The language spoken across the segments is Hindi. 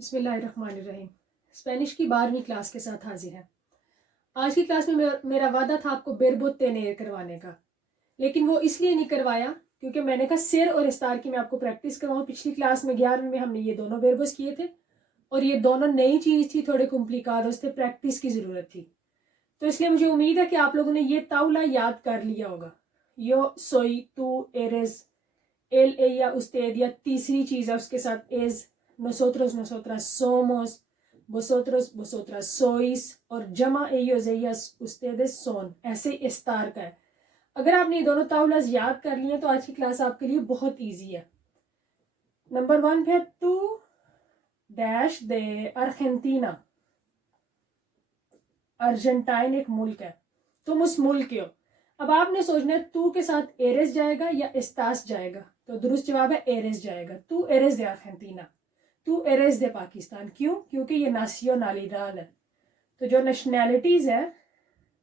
बिस्मिल्लाहिर्रहमानिर्रहीम। स्पेनिश की 12वीं क्लास के साथ हाजिर है। आज की क्लास में मेरा वादा था आपको बेरबो तेनेर करवाने का, लेकिन वो इसलिए नहीं करवाया क्योंकि मैंने कहा सिर और इस्तार की मैं आपको प्रैक्टिस करवाऊँ। पिछली क्लास में 11वीं में हमने ये दोनों बेरबोस किए थे और ये दोनों नई चीज़ थी, थोड़े कॉम्प्लिकेट थे, प्रैक्टिस की ज़रूरत थी। तो इसलिए मुझे उम्मीद है कि आप लोगों ने ये ताउला याद कर लिया होगा। यो सोई तू एरेज एल ए या उस्तेद या तीसरी चीज़ है उसके साथ as, nosotros nosotras somos, vosotros vosotras sois और जमा ellos ellas ustedes son, ऐसे इस्तार का है। अगर आपने ये दोनों ताउलाज याद कर लिए तो आज की क्लास आपके लिए बहुत इजी है। नंबर 1 पे तू डैश दे अर्जेंटीना। अर्जेंटाइन एक मुल्क है, तुम उस मुल्क के हो। अब आपने सोचना है तू के साथ एरेस जाएगा या इस्तास जाएगा, तो दुरुस्त जवाब है एरेस जाएगा। तू एरेस दे अर्जेंटीना, तू एरेस दे पाकिस्तान। क्यों? क्योंकि ये नासियोनालिडाद है। तो जो नेशनैलिटीज है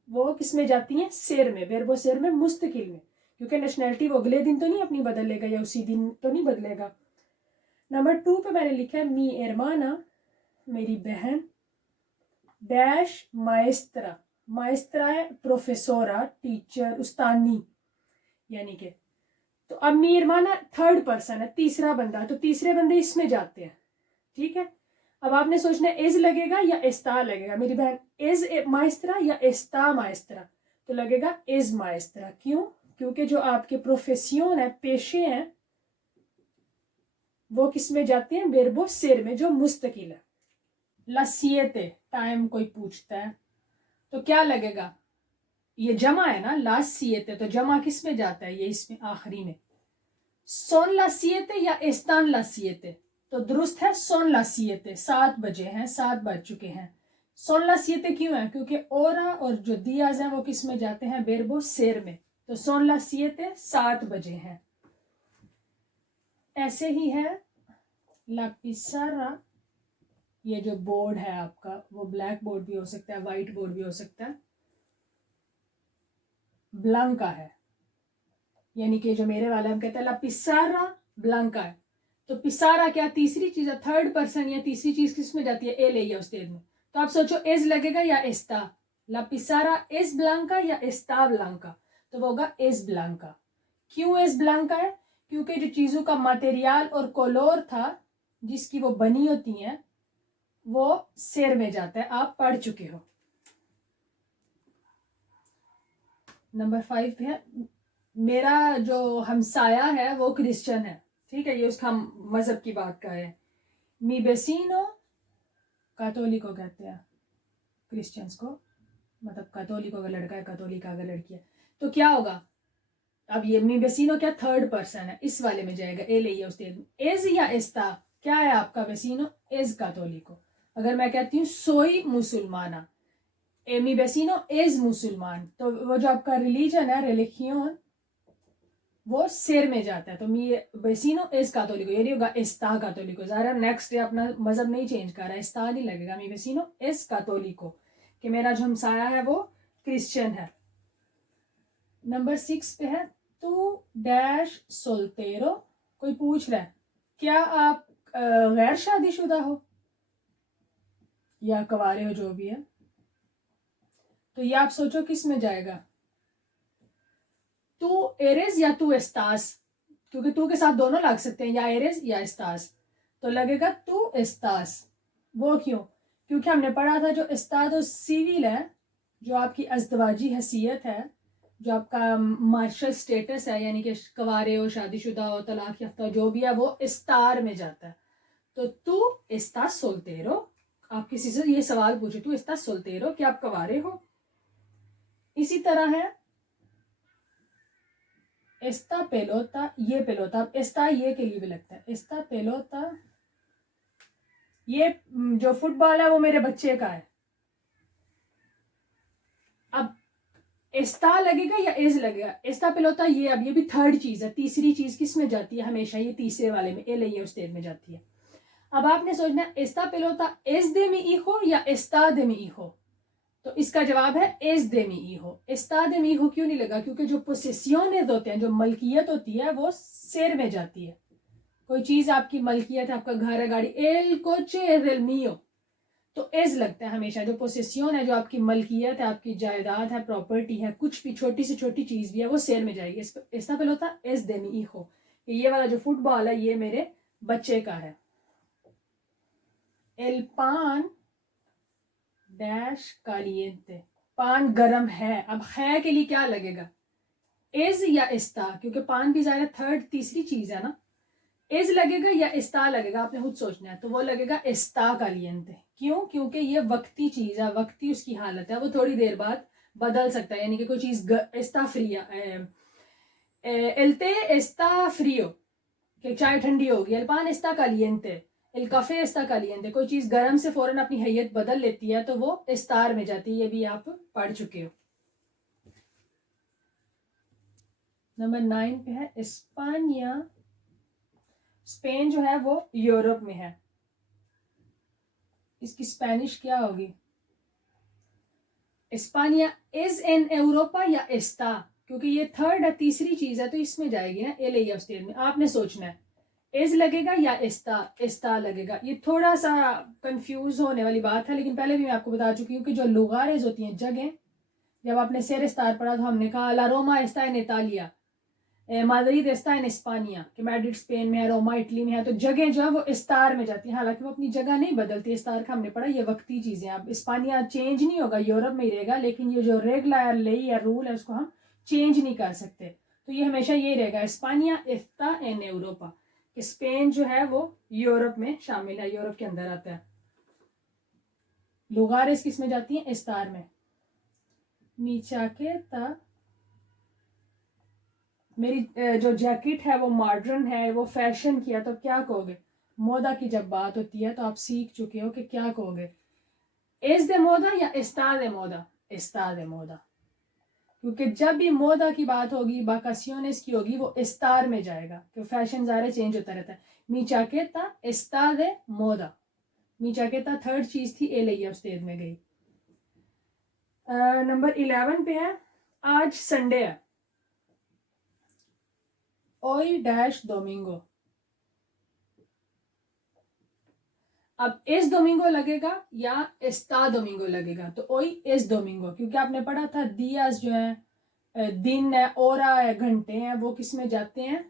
वो किस में जाती हैं? सेर में, बेरबो सेर में, मुस्तकिल में, क्योंकि नेशनैलिटी वो अगले दिन तो नहीं अपनी बदल लेगा या उसी दिन तो नहीं बदलेगा। नंबर 2 पे मैंने लिखा है मी एरमाना, मेरी बहन, डैश माएस्त्रा। माएस्त्रा है प्रोफेसोरा, टीचर, उस्तानी यानी कि। तो अब मी एरमाना थर्ड पर्सन है, तीसरा बंदा, तो तीसरे बंदे इसमें जाते हैं। ठीक है, अब आपने सोचना है इज लगेगा या इस्ता लगेगा। मेरी बहन इज माएस्त्रा या इस्ता माएस्त्रा, तो लगेगा इज माएस्त्रा। क्यों? क्योंकि जो आपके प्रोफेसियोन है, पेशे हैं, वो किस में जाते हैं? बेरबो सिर में, जो मुस्तकिल है। लासिएते, टाइम कोई पूछता है तो क्या लगेगा? ये जमा है ना, लासिएते, तो जमा किस में जाता है? ये इसमें आखिरी में। सोन लासिएते या एस्तान लासिएते, तो दुरुस्त है सोन लासिएते। 7 बजे हैं, 7 बज चुके हैं। सोन लासिएते क्यों है? क्योंकि ओरा और जो दियाज हैं वो किस में जाते हैं? बेरबो सेर में, तो सोन लासिएते 7 बजे हैं। ऐसे ही है लापिसारा, ये जो बोर्ड है आपका वो ब्लैक बोर्ड भी हो सकता है, वाइट बोर्ड भी हो सकता है। ब्लंका है, यानी कि जो मेरे वाला हम कहते हैं लापिसारा ब्लंका है। तो पिसारा क्या? तीसरी चीज है, थर्ड पर्सन या तीसरी चीज किस में जाती है? ए ले या उस तेज में। तो आप सोचो एज लगेगा या एस्ता। ला पिसारा एज ब्लांका या एस्ता ब्लांका, तो वो होगा एज ब्लांका। क्यों एज ब्लांका है? क्योंकि जो चीजों का मटेरियल और कोलोर था जिसकी वो बनी होती हैं वो सेर में जाता है। आप पढ़ चुके हो। नंबर 5 है मेरा जो हमसाया है वो क्रिश्चियन है। ठीक है, ये उसका मजहब की बात का है। मी बेसिनो, कैथोलिको कहते हैं क्रिश्चियंस को, मतलब कैथोलिको अगर लड़का है, कैथोलिका अगर लड़की है, तो क्या होगा? अब ये मी बेसिनो क्या? थर्ड पर्सन है, इस वाले में जाएगा। ए ले उस एज या एस्ता, क्या है आपका बेसिनो? एज कैथोलिको। अगर मैं कहती हूँ सोई मुसलमाना, एमी बेसिनो एज मुसलमान, तो वो जो आपका रिलीजन है, रिलीजियन, वो सिर में जाता है। तो मी बेसिनो एज कैथोलिको, ये नहीं होगा एस्ता कैथोलिको। ज़रा नेक्स्ट डे अपना मजहब नहीं चेंज कर रहा है, एस्ता नहीं लगेगा। मी बेसिनो एज कैथोलिको, कि मेरा जो हमसाया है वो क्रिश्चियन है। नंबर 6 पे है तू डैश सोल्टेरो। कोई पूछ रहा है क्या आप गैर शादीशुदा हो या कवारे हो, जो भी है। तो ये आप सोचो किस में जाएगा? तू एरेज या तू एस्तास, क्योंकि तू के साथ दोनों लग सकते हैं, या एरेज या एस्तास, तो लगेगा तू एस्तास। वो क्यों? क्योंकि हमने पढ़ा था जो एस्तादो सिविल है, जो आपकी अजदवाजी हैसियत है, जो आपका मार्शल स्टेटस है, यानी कि कवारे हो, शादीशुदा हो, तलाक याफ्ता, जो भी है, वो इस्तार में जाता है। तो तू एस्तास सोल्टेरो, आप किसी से ये सवाल पूछे तू एस्तास सोल्टेरो, कि आप कवारे हो। इसी तरह है एस्ता पेलोता, ये पेलोता, एस्ता ये के लिए भी लगता है। एस्ता पेलोता, ये जो फुटबॉल है वो मेरे बच्चे का है। अब एस्ता लगेगा या एज लगेगा? एस्ता पेलोता, ये अब ये भी थर्ड चीज है, तीसरी चीज किस में जाती है? हमेशा ये तीसरे वाले में, ए ले उस में जाती है। अब आपने सोचना एस्ता पेलोता एज दे मी इहो या एस्ता दे मी इहो, तो इसका जवाब है एज दे मी इहो। एस्ता दे मी इहो क्यों नहीं लगा? क्योंकि जो पोसेसियोनेज होते हैं, जो मलकियत होती है, वो सिर में जाती है। कोई चीज़ आपकी मलकियत है, आपका घर है, गाड़ी, एल कोचे es del mío, तो एज लगता है हमेशा। जो पोसेसियन है, जो आपकी मलकियत है, आपकी जायदाद है, प्रॉपर्टी है, कुछ भी छोटी से छोटी चीज़ भी है, वो शेयर में जाएगी। इसका पहले होता है एस दे मी हिjo, ये वाला जो फुटबॉल है ये मेरे बच्चे का है। एल पान डैश कालिएंटे, पान गरम है। अब है के लिए क्या लगेगा, इज या इस्ता, क्योंकि पान भी ज़ाहिर थर्ड तीसरी चीज है ना। इज लगेगा या इस्ता लगेगा, आपने खुद सोचना है। तो वो लगेगा इस्ता कालिएंटे। क्यों? क्योंकि ये वक्ती चीज है, वक्ती उसकी हालत है, वो थोड़ी देर बाद बदल सकता है। यानी कि कोई चीज इस्ता फ्रिया, एलते इस्ता फ्रियो, कि चाय ठंडी होगी। एल पान इस्ता कालिएंटे, एल काफे इस्ता कालिएंटे, कोई चीज गर्म से फौरन अपनी हैयत बदल लेती है तो वो इस्तार में जाती है। ये भी आप पढ़ चुके हो। नंबर 9 पे है स्पेनिया। स्पेन जो है वो यूरोप में है, इसकी स्पेनिश क्या होगी? स्पेनिया इज इन यूरोपा या एस्ता, क्योंकि ये थर्ड है, तीसरी चीज है, तो इसमें जाएगी ना एल या स्टेट में। आपने सोचना है इज लगेगा या एस्ता, एस्ता लगेगा। ये थोड़ा सा कंफ्यूज होने वाली बात है, लेकिन पहले भी मैं आपको बता चुकी हूँ कि जो लुगारेज होती हैं, जगह, जब आपने सेर स्टार पढ़ा तो हमने कहा ला रोमा एस्ता इन इतालिया, माद्रिद एस्ता इन स्पेनिया, कि मैड्रिड स्पेन में है, रोमा इटली में है। तो जगह जो है वो इस्तार में जाती है, हालांकि वो अपनी जगह नहीं बदलती। इस्तार का हमने पढ़ा ये वक्ती चीजें। अब स्पेनिया चेंज नहीं होगा, यूरोप में ही रहेगा, लेकिन ये जो रेगुलर लई या रूल है उसको हम चेंज नहीं कर सकते। तो ये हमेशा ये रहेगा स्पेनिया एस्ता इन यूरोपा, कि स्पेन जो है वो यूरोप में शामिल है, यूरोप के अंदर आता है। लुगारेस किस में जाती है? इस्तार में। नीचा के ता, मेरी जो जैकेट है वो मॉडर्न है, वो फैशन किया, तो क्या कहोगे? मोदा की जब बात होती है तो आप सीख चुके हो कि क्या कहोगे, एस दे मोदा या एस्ता दे मोदा? एस्ता दे मोदा, क्योंकि जब भी मोदा की बात होगी, बाकासियोनेस की होगी, वो इस्तार में जाएगा, क्यों फैशन ज़ाहिर चेंज होता रहता है। मी चाकेता एस्ता दे मोदा, मी चाकेता थर्ड चीज थी, ए लिया उस में गई। नंबर 11 पे है, आज संडे है, ओई डैश डोमिंगो। अब एस डोमिंगो लगेगा या एस्ता डोमिंगो लगेगा? तो ओई एस डोमिंगो, क्योंकि आपने पढ़ा था दियास जो है दिन है, ओरा है घंटे हैं, वो किस में जाते हैं?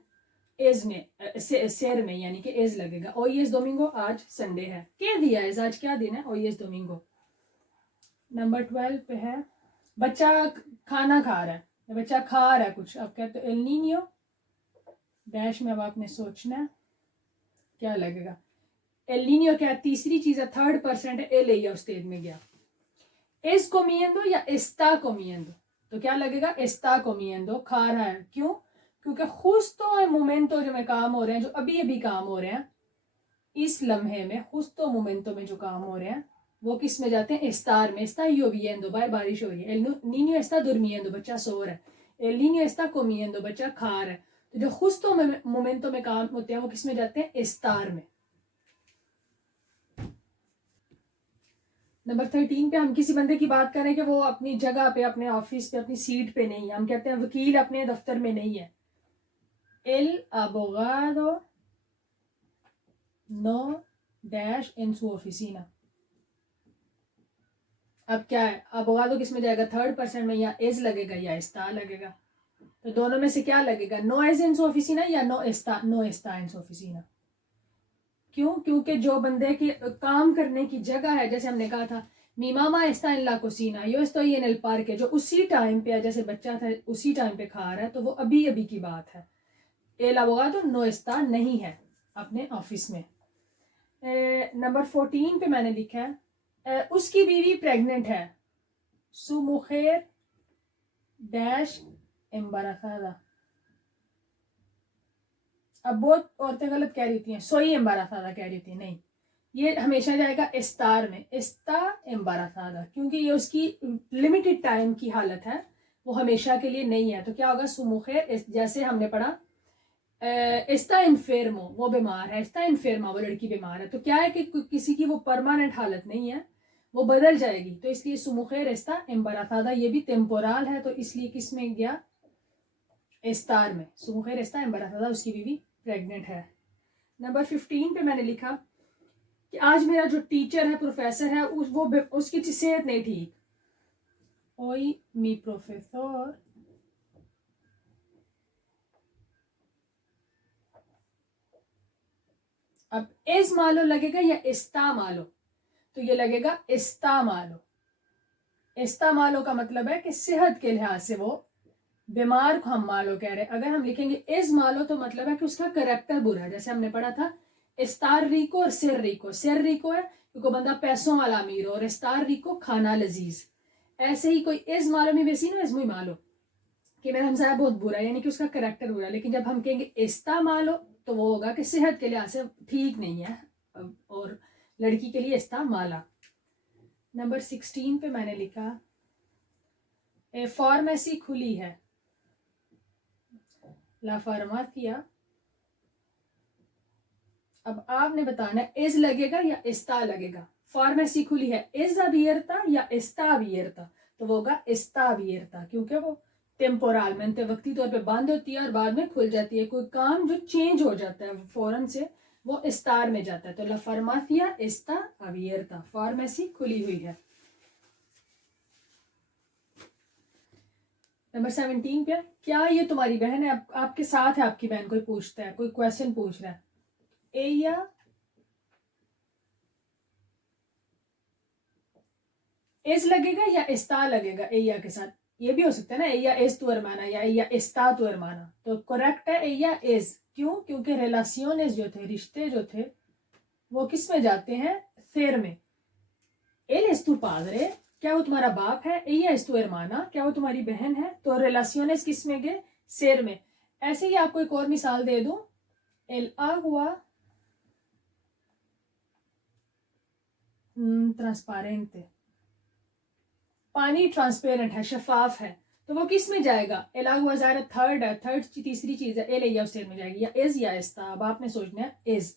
एज में, शेर में, यानी कि एज लगेगा। ओई एस डोमिंगो, आज संडे है। क्या दिया है आज, क्या दिन है? ओई एस डोमिंगो। नंबर 12 पे है, बच्चा खाना खा रहा है, बच्चा खा रहा है कुछ। अब कहते एल नीनियो डैश में, अब आपने सोचना है क्या लगेगा। एल नीनियो क्या है? तीसरी चीज है, थर्ड परसेंट है, एल या स्टेज में गया। एस कोमिएंदो या एस्ता कोमिएंदो, तो क्या लगेगा? एस्ता कोमिएंदो, खा रहा है। क्यों? क्योंकि जुस्तो मोमेंटो जो में काम हो रहे हैं, जो अभी अभी काम हो रहे हैं, इस लम्हे में जुस्तो मोमेंटो में जो काम हो रहे हैं, वो किस में जाते हैं? एस्तार में। एस्ता lloviendo, बारिश हो रही है। एल नीनियो एस्ता दुर्मिएंदो, बच्चा सो रहा है। एल नीनियो एस्ता कोमिएंदो, बच्चा खा रहा है। तो जो जुस्तो मोमेंटो में काम होते हैं वो किस में जाते हैं? एस्तार में। नंबर 13 पे हम किसी बंदे की बात करें कि वो अपनी जगह पे, अपने ऑफिस पे, अपनी सीट पे नहीं है। हम कहते हैं वकील अपने दफ्तर में नहीं है। L abogado no dash en su oficina। अब क्या है, abogado किस में जाएगा? थर्ड पर्सन में, या एज लगेगा या एस्ता लगेगा? तो दोनों में से क्या लगेगा? नो एज इन सू ऑफिसिना या नो एस्ता? नो एस्ता इन सू ऑफिसिना। क्यों? क्योंकि जो बंदे के काम करने की जगह है, जैसे हमने कहा था मी मामा एस्ता इन ला कोसिना, यो estoy en el parque, जो उसी टाइम पे है, जैसे बच्चा था उसी टाइम पे खा रहा है, तो वो अभी अभी की बात है। एल अबोगादो नो एस्ता नहीं है अपने ऑफिस में। नंबर 14 पे मैंने लिखा है, उसकी बीवी प्रेग्नेंट है, सु मुखेर डैश एम्बारासादा। अब बहुत औरतें गलत कह रही होती हैं, सोई एम्बारासादा कह रही होती हैं, नहीं, ये हमेशा जाएगा इस्तार में, इस्ता एम्बारासादा, क्योंकि ये उसकी लिमिटेड टाइम की हालत है, वो हमेशा के लिए नहीं है। तो क्या होगा? सुमुखेर, जैसे हमने पढ़ा इस्ता इन्फेर्मो, वो बीमार है, इस्ता इन्फेर्मा, वो लड़की बीमार है। तो क्या है कि किसी की वो परमानेंट हालत नहीं है, वो बदल जाएगी। तो इसलिए सुमुखेर इस्ता एम्बारासादा, ये भी टेम्पोरल है, तो इसलिए किस में गया? इस्तार में। सुमुखेर इस्ता एम्बारासादा, उसकी बीवी प्रेग्नेंट है। नंबर 15 पे मैंने लिखा कि आज मेरा जो टीचर है, प्रोफेसर है, उसकी सेहत नहीं ठीक। होई मी प्रोफेसर अब इस मालो लगेगा या इस्ता मालो, तो ये लगेगा इस्ता मालो। इस्ता मालो का मतलब है कि सेहत के लिहाज से वो बीमार को हम मालो कह रहे हैं। अगर हम लिखेंगे इस मालो तो मतलब है कि उसका करेक्टर बुरा है। जैसे हमने पढ़ा था इस्तार रिको और सिर रिको। सिर रिको है क्योंकि बंदा पैसों वाला अमीर हो, और इस्तार रिको खाना लजीज। ऐसे ही कोई इस मालो में वैसी ना इसमें मालो कि मेरा हमसाया बहुत बुरा है, यानी कि उसका करेक्टर बुरा है। लेकिन जब हम कहेंगे इस्ता मालो तो वो होगा कि सेहत के लिहाज से ठीक नहीं है, और लड़की के लिए इस्ता माला। नंबर 16 पे मैंने लिखा फार्मेसी खुली है। ला फार्मासिया। अब आपने बताना है इज लगेगा या इस्ता लगेगा। फार्मेसी खुली है, इज अबियरता या इस्ता अबियरता, तो वो होगा इस्ता अबियरता, क्योंकि वो टेम्पोरल में वक्ती तौर पे बंद होती है और बाद में खुल जाती है। कोई काम जो चेंज हो जाता है फौरन से, वो इस्तार में जाता है। तो ला फार्मासिया इस्ता अबियरता, फार्मेसी खुली हुई है। नंबर 17 पे, क्या ये तुम्हारी बहन है? आपके साथ है आपकी बहन, कोई पूछता है, कोई क्वेश्चन पूछ रहा है। एया इस लगेगा या इस्ता लगेगा एया के साथ? ये भी हो सकता है ना, एया इस तू अरमाना या एया इस्ता तू अरमाना। तो करेक्ट है एया इज। क्यों? क्योंकि रिलेशंस जो थे, रिश्ते जो थे, वो किस में जाते हैं? सेर में। एल इस तू पादरे, क्या वो तुम्हारा बाप है? एया इस तू अरमाना, क्या वो तुम्हारी बहन है? तो रिलेशंस किस में गए? सेर में। ऐसे ही आपको एक और मिसाल दे दूं, एल आगुआ ट्रांसपेरेंट, पानी ट्रांसपेरेंट है, शफाफ है, तो वो किस में जाएगा? एलाग वजारा थर्ड है, थर्ड तीसरी चीज है, एल या उस में जाएगी, या इज या इस्ता। अब आपने सोचना है इज,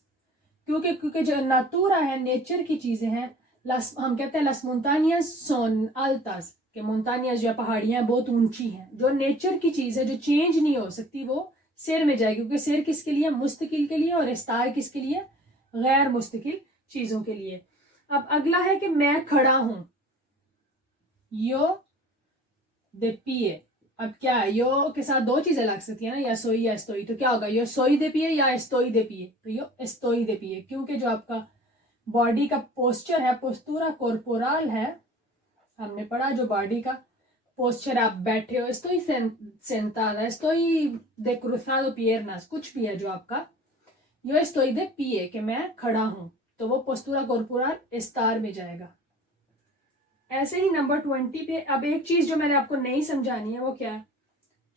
क्योंकि जो नातूरा है, नेचर की चीजें हैं। हम कहते हैं लस मोन्टानियास सोन अल्तास, के मोन्टानियास जो पहाड़ियां बहुत ऊंची हैं। जो नेचर की चीज है, जो चेंज नहीं हो सकती, वो सिर में जाएगी, क्योंकि सिर किसके लिए? मुस्तकिल के लिए, और इस्तार किसके लिए? गैर मुस्तकिल चीजों के लिए। अब अगला है कि मैं खड़ा हूं, यो दे पिए। अब क्या है? यो के साथ दो चीजें लग सकती है ना, या सोई या एस्तोई। तो क्या होगा? यो सोई दे पिए या एस्तोई दे पिए? तो यो एस्तोई दे पिए, क्योंकि जो आपका बॉडी का पोस्चर है, पोस्तुरा कॉर्पोरल है, हमने पढ़ा जो बॉडी का पोस्चर, आप बैठे हो, estoy sentada, estoy de cruzado piernas, कुछ भी है जो आपका, यो estoy de pie, कि मैं खड़ा हूं, तो वो पोस्टुरा कॉर्पोरल एस्तार में जाएगा। ऐसे ही नंबर 20 पे अब एक चीज जो मैंने आपको नहीं समझानी है, वो क्या है?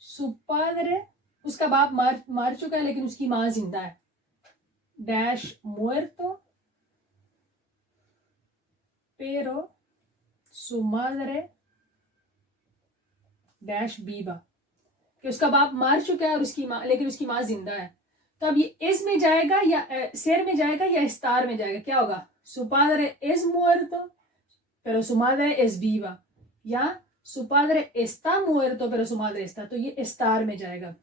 सुपादरे, उसका बाप मार चुका है लेकिन उसकी मां जिंदा है। डैश मुerto pero su madre डैश बीबा, कि उसका बाप मार चुका है और उसकी मां, लेकिन उसकी मां जिंदा है। तो अब ये इस में जाएगा या शेर में जाएगा या स्टार में जाएगा? क्या होगा? su padre es muerto pero su madre es viva, या su padre está muerto pero su madre está, तो ये स्टार में जाएगा।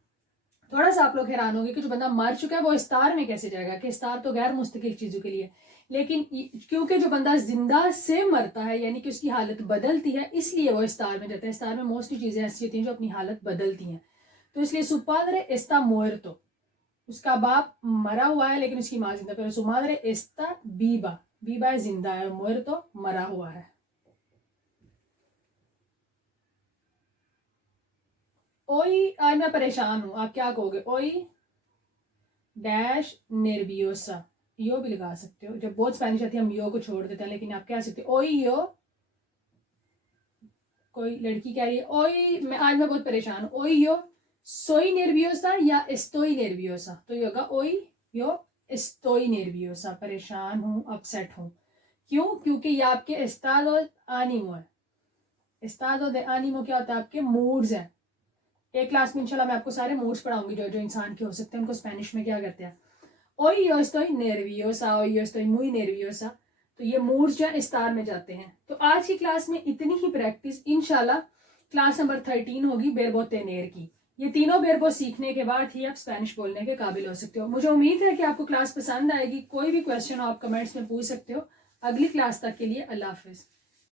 थोड़ा सा आप लोग हैरान होंगे कि जो बंदा मर चुका है वो स्टार में कैसे जाएगा, कि स्टार तो गैर मुस्तकिल चीजों के लिए। लेकिन क्योंकि जो बंदा जिंदा से मरता है, यानी कि उसकी हालत बदलती है, इसलिए वो स्टार में जाता है। स्टार में मोस्टली चीजें ऐसी होती हैं जो अपनी हालत बदलती हैं। तो इसलिए su padre está muerto, उसका बाप मरा हुआ है लेकिन उसकी मां जिंदा, pero su madre está viva, viva जिंदा है, muerto मरा हुआ है। ओई, आज मैं परेशान हूं, आप क्या कहोगे? ओई डैश nerviosa, यो भी लगा सकते हो। जब बहुत स्पेनिश आती है हम यो को छोड़ देते हैं, लेकिन आप कह सकते हो ओई यो, कोई लड़की कह रही है ओई आज मैं बहुत परेशान हूं, ओई यो सोई nerviosa या estoy nerviosa, तो ये होगा ओई यो estoy nerviosa, परेशान हूं, अपसेट हूं। क्यों? क्योंकि ये आपके estado ánimo है। estado de ánimo क्या होता है? आपके मूड्स हैं। एक क्लास में इंशाल्लाह मैं आपको सारे मूड्स पढ़ाऊंगी जो जो इंसान के हो सकते हैं, उनको स्पेनिश में क्या कहते हैं। Hoy yo estoy nerviosa, hoy yo estoy muy nerviosa, तो ये मूड्स जो है स्टार में जाते हैं। तो आज की क्लास में इतनी ही प्रैक्टिस, इंशाल्लाह क्लास नंबर 13 होगी बेरबो तेनेर की। ये तीनों वर्बों सीखने के बाद ही आप स्पेनिश बोलने के काबिल हो सकते हो। मुझे उम्मीद है कि आपको क्लास पसंद आएगी। कोई भी क्वेश्चन हो आप कमेंट्स में पूछ सकते हो। अगली क्लास तक के लिए अल्लाह हाफिज़।